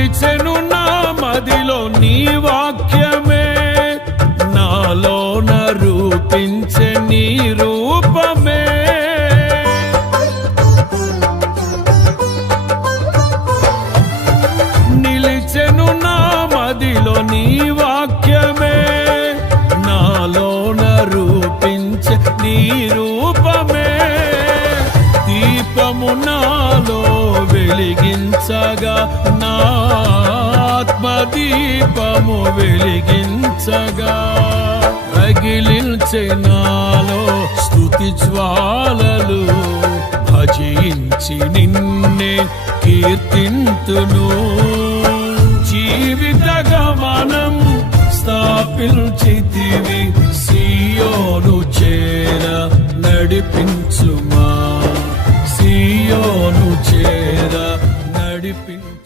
నిలిచెను నా మదిలో నీ వాక్యమే, నాలోన రూపించే నీ రూపమే. నిలిచెను నా మదిలో నీ వాక్యమే, నాలోన రూపించే నీ రూపమే. దీపము నాలో వెలిగించగా, నా ఆత్మదీపము వెలిగించగా, రగిలించే నాలో స్తుతి జ్వాలలు. భజించి నిన్నే కీర్తింతును, జీవిత గమనం స్థాపించితివి. సియోను చేర నడిపించుమా, సియోను చేర నడిపించు.